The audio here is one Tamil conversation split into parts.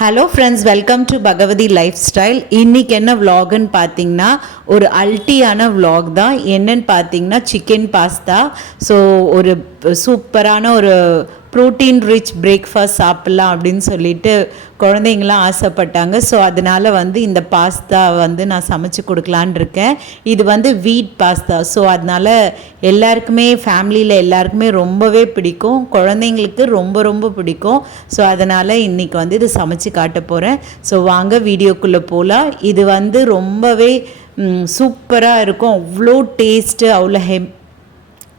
Hello friends, welcome to Bhagavathi lifestyle. இன்றைக்கி என்ன விலாகுன்னு பார்த்தீங்கன்னா ஒரு அல்ட்டியான விலாக் தான். என்னன்னு பார்த்தீங்கன்னா சிக்கன் பாஸ்தா. ஸோ ஒரு சூப்பரான ஒரு ப்ரோட்டீன் ரிச் பிரேக்ஃபாஸ்ட் சாப்பிட்லாம் அப்படின்னு சொல்லிட்டு குழந்தைங்களாம் ஆசைப்பட்டாங்க. ஸோ அதனால் இந்த பாஸ்தா நான் சமைச்சு கொடுக்கலான் இருக்கேன். இது வீட் பாஸ்தா. ஸோ அதனால் எல்லாருக்குமே ஃபேமிலியில் எல்லாருக்குமே ரொம்பவே பிடிக்கும், குழந்தைங்களுக்கு ரொம்ப ரொம்ப பிடிக்கும். ஸோ அதனால் இன்றைக்கி இது சமைச்சு காட்ட போகிறேன். ஸோ வாங்க வீடியோக்குள்ளே போகலாம். இது ரொம்பவே சூப்பராக இருக்கும். அவ்வளோ டேஸ்ட்டு,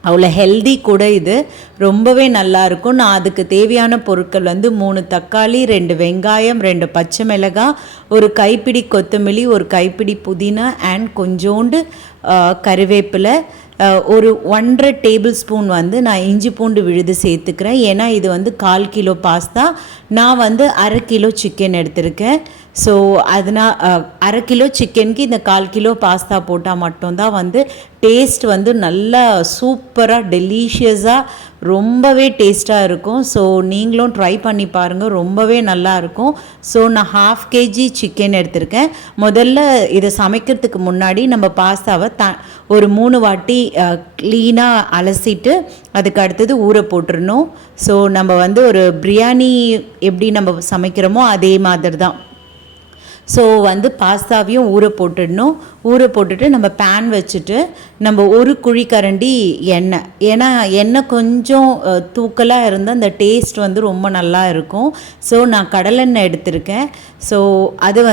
அவ்வளோ ஹெல்தி கூட. இது ரொம்பவே நல்லாயிருக்கும். நான் அதுக்கு தேவையான பொருட்கள் 3 தக்காளி, 2 வெங்காயம், 2 பச்சை மிளகாய், ஒரு கைப்பிடி கொத்தமல்லி, ஒரு கைப்பிடி புதினா அண்ட் கொஞ்சோண்டு கறிவேப்பிலை, ஒரு 1.5 டேபிள் ஸ்பூன் நான் இஞ்சி பூண்டு விழுது சேர்த்துக்கிறேன். ஏன்னா இது 1/4 கிலோ பாஸ்தா. நான் 1/2 கிலோ சிக்கன் எடுத்திருக்கேன். ஸோ அதனால் 1/2 கிலோ சிக்கனுக்கு இந்த 1/4 கிலோ பாஸ்தா போட்டால் மட்டும்தான் டேஸ்ட் நல்லா சூப்பராக டெலிஷியஸாக ரொம்பவே டேஸ்ட்டாக இருக்கும். ஸோ நீங்களும் ட்ரை பண்ணி பாருங்கள், ரொம்பவே நல்லாயிருக்கும். ஸோ நான் 1/2 kg சிக்கன் எடுத்திருக்கேன். முதல்ல இதை சமைக்கிறதுக்கு முன்னாடி நம்ம பாஸ்தாவை ஒரு 3 வாட்டி க்ளீனாக அலசிட்டு அதுக்கு அடுத்தது ஊற போட்டுடணும். ஸோ நம்ம ஒரு பிரியாணி எப்படி நம்ம சமைக்கிறோமோ அதே மாதிரி தான். ஸோ பாஸ்தாவையும் ஊற போட்டுடணும். ஊற போட்டுட்டு நம்ம பேன் வச்சுட்டு நம்ம ஒரு குழிக்கரண்டி எண்ணெய், ஏன்னா எண்ணெய் கொஞ்சம் தூக்கலாக இருந்தால் அந்த டேஸ்ட் ரொம்ப நல்லா இருக்கும். ஸோ நான் கடலெண்ணெய் எடுத்திருக்கேன். ஸோ அது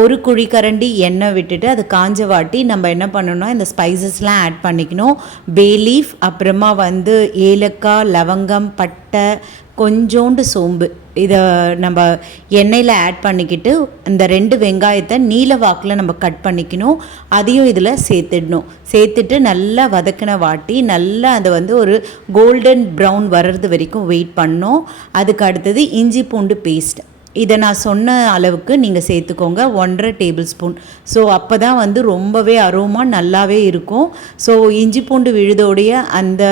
ஒரு குழிக்கரண்டி எண்ணெய் விட்டுட்டு அது காஞ்ச வாட்டி நம்ம என்ன பண்ணணும்னா இந்த ஸ்பைசஸ்லாம் ஆட் பண்ணிக்கணும். பே லீஃப், அப்புறமா ஏலக்காய், லவங்கம், பட்டை, கொஞ்சோண்டு சோம்பு, இதை நம்ம எண்ணெயில் ஆட் பண்ணிக்கிட்டு இந்த 2 வெங்காயத்தை நீல வாக்கில் நம்ம கட் பண்ணிக்கணும். அதையும் இதில் சேர்த்துட்டு நல்லா வதக்கின வாட்டி நல்லா அதை ஒரு கோல்டன் ப்ரௌன் வர்றது வரைக்கும் வெயிட் பண்ணோம். அதுக்கு அடுத்தது இஞ்சி பூண்டு பேஸ்ட், இதை நான் சொன்ன அளவுக்கு நீங்கள் சேர்த்துக்கோங்க, 1.5 டேபிள் ஸ்பூன். ஸோ அப்போ தான் ரொம்பவே அரோமா நல்லாவே இருக்கும். ஸோ இஞ்சி பூண்டு விழுதோடைய அந்த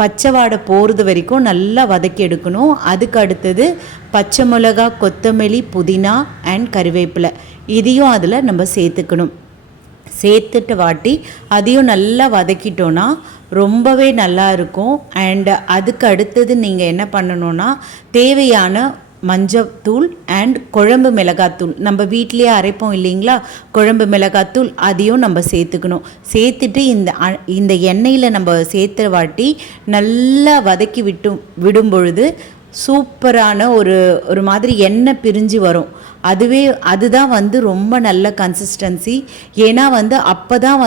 பச்சை வாடை போகிறது வரைக்கும் நல்லா வதக்கி எடுக்கணும். அதுக்கு அடுத்தது பச்சை மிளகா, கொத்தமல்லி, புதினா அண்ட் கறிவேப்பிலை, இதையும் அதில் நம்ம சேர்த்துக்கணும். சேர்த்துட்டு வாட்டி அதையும் நல்லா வதக்கிட்டோன்னா ரொம்பவே நல்லா இருக்கும். அண்ட் அதுக்கு அடுத்தது நீங்கள் என்ன பண்ணணுன்னா தேவையான மஞ்சத்தூள் அண்ட் குழம்பு மிளகாத்தூள், நம்ம வீட்டிலேயே அரைப்போம் இல்லைங்களா குழம்பு மிளகாத்தூள், அதையும் நம்ம சேர்த்துக்கணும். சேர்த்துட்டு இந்த எண்ணெயில் நம்ம சேர்த்து வாட்டி நல்லா வதக்கி விடும் பொழுது சூப்பரான ஒரு மாதிரி எண்ணெய் பிரிஞ்சு வரும். அதுதான் ரொம்ப நல்ல கன்சிஸ்டன்சி. ஏன்னா அப்போ தான்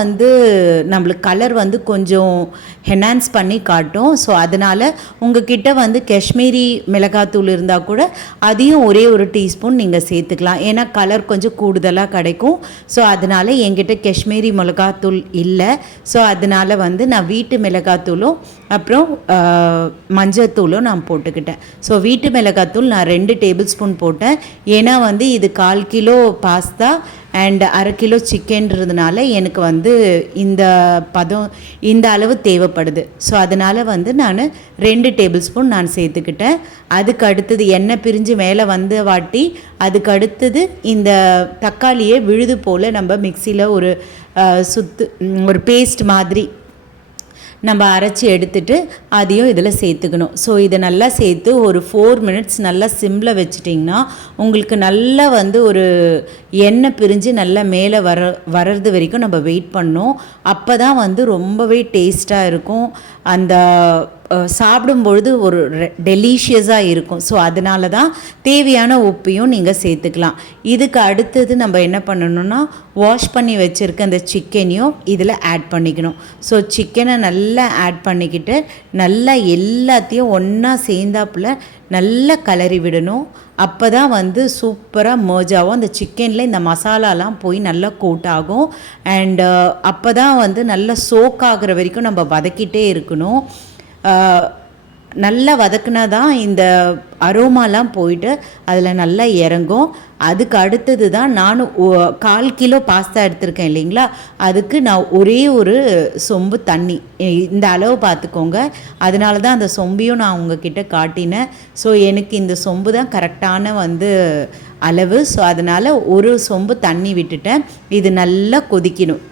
நம்மளுக்கு கலர் கொஞ்சம் என்ஹான்ஸ் பண்ணி காட்டும். ஸோ அதனால் உங்ககிட்ட காஷ்மீரி மிளகாத்தூள் இருந்தால் கூட அதையும் ஒரே ஒரு டீஸ்பூன் நீங்கள் சேர்த்துக்கலாம். ஏன்னா கலர் கொஞ்சம் கூடுதலாக கிடைக்கும். ஸோ அதனால் என்கிட்ட காஷ்மீரி மிளகாத்தூள் இல்லை. ஸோ அதனால் நான் வீட்டு மிளகாத்தூளும் அப்புறம் மஞ்சத்தூளும் நான் போட்டுக்கிட்டேன். ஸோ வீட்டு மிளகாத்தூள் நான் 2 டேபிள் ஸ்பூன் போட்டேன். ஏன்னா இது 1/4 கிலோ பாஸ்தா அண்ட் 1/2 கிலோ சிக்கன்றதுனால எனக்கு இந்த அளவு தேவைப்படுது. ஸோ அதனால் நான் 2 டேபிள் ஸ்பூன் நான் சேர்த்துக்கிட்டேன். அதுக்கு அடுத்தது எண்ணெய் பிரிஞ்சு மேலே வாட்டி அதுக்கு அடுத்தது இந்த தக்காளியை விழுது போல் நம்ம மிக்சியில் ஒரு பேஸ்ட் மாதிரி நம்ம அரைச்சி எடுத்துட்டு அதையும் இதில் சேர்த்துக்கணும். ஸோ இதை நல்லா சேர்த்து ஒரு 4 மினிட்ஸ் நல்லா சிம்மில் வச்சிட்டிங்கன்னா உங்களுக்கு நல்லா ஒரு எண்ணெய் பிரிஞ்சு நல்லா மேலே வர்றது வரைக்கும் நம்ம வெயிட் பண்ணோம். அப்போ தான் ரொம்பவே டேஸ்ட்டாக இருக்கும். அந்த சாப்பிடும்பொழுது ஒரு டெலிஷியஸாக இருக்கும். ஸோ அதனால தான் தேவையான உப்பையும் நீங்கள் சேர்த்துக்கலாம். இதுக்கு அடுத்தது நம்ம என்ன பண்ணணும்னா வாஷ் பண்ணி வச்சுருக்க அந்த சிக்கனையும் இதில் ஆட் பண்ணிக்கணும். ஸோ சிக்கனை நல்லா ஆட் பண்ணிக்கிட்டு நல்லா எல்லாத்தையும் ஒன்றா சேர்ந்தாப்புல நல்லா கிளறி விடணும். அப்போ தான் சூப்பராக மர்ஜ் ஆகும். அந்த சிக்கனில் இந்த மசாலாலாம் போய் நல்லா கோட் ஆகும். அண்டு அப்போ தான் நல்லா சோக் ஆகிற வரைக்கும் நம்ம வதக்கிட்டே இருக்கணும். நல்லா வதக்குனா தான் இந்த அரோமாலாம் போயிட்டு அதில் நல்லா இறங்கும். அதுக்கு அடுத்தது தான் நானும் 1/4 கிலோ பாஸ்தா எடுத்திருக்கேன் இல்லைங்களா, அதுக்கு நான் ஒரே ஒரு சொம்பு தண்ணி, இந்த அளவு பார்த்துக்கோங்க. அதனால தான் அந்த சொம்பையும் நான் உங்ககிட்ட காட்டினேன். ஸோ எனக்கு இந்த சொம்பு தான் கரெக்டான அளவு. ஸோ அதனால் ஒரு சொம்பு தண்ணி விட்டுட்டேன். இது நல்லா கொதிக்கணும்.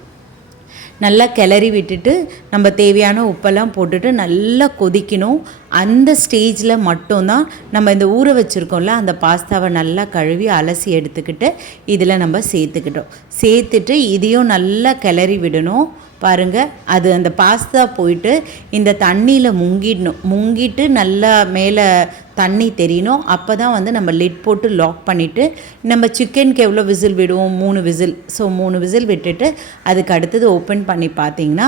நல்லா கிளறி விட்டுட்டு நம்ம தேவையான உப்பெல்லாம் போட்டுட்டு நல்லா கொதிக்கணும். அந்த ஸ்டேஜில் மட்டும்தான் நம்ம இந்த ஊற வச்சுருக்கோம்ல அந்த பாஸ்தாவை நல்லா கழுவி அலசி எடுத்துக்கிட்டு இதில் நம்ம சேர்த்துட்டு இதையும் நல்லா கிளறி விடணும். பாருங்கள், அது அந்த பாஸ்தா போயிட்டு இந்த தண்ணியில் முங்கிட்டு நல்லா மேலே தண்ணி தெரியணும். அப்போ தான் நம்ம லிட் போட்டு லாக் பண்ணிவிட்டு நம்ம சிக்கனுக்கு எவ்வளோ விசில் விடுவோம், 3 விசில். ஸோ 3 விசில் விட்டுட்டு அதுக்கு அடுத்தது ஓப்பன் பண்ணி பார்த்தீங்கன்னா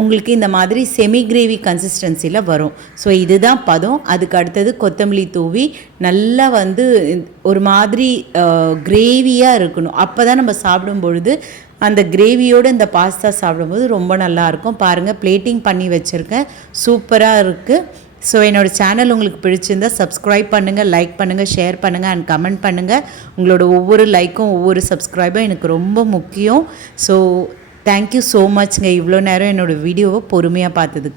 உங்களுக்கு இந்த மாதிரி செமி கிரேவி கன்சிஸ்டன்சியில் வரும். ஸோ இதுதான் பதம். அதுக்கு அடுத்தது கொத்தமல்லி தூவி நல்லா ஒரு மாதிரி கிரேவியாக இருக்கணும். அப்போ தான் நம்ம சாப்பிடும் பொழுது அந்த கிரேவியோடு இந்த பாஸ்தா சாப்பிடும்போது ரொம்ப நல்லாயிருக்கும். பாருங்கள், பிளேட்டிங் பண்ணி வச்சுருக்கேன், சூப்பராக இருக்குது. ஸோ என்னோடய சேனல் உங்களுக்கு பிடிச்சிருந்தால் சப்ஸ்கிரைப் பண்ணுங்கள், லைக் பண்ணுங்கள், ஷேர் பண்ணுங்கள் அண்ட் கமெண்ட் பண்ணுங்கள். உங்களோட ஒவ்வொரு லைக்கும் ஒவ்வொரு சப்ஸ்கிரைபும் எனக்கு ரொம்ப முக்கியம். ஸோ தேங்க்யூ ஸோ மச்ங்க, இவ்வளோ நேரம் என்னோடய வீடியோவை பொறுமையாக பார்த்ததுக்கு.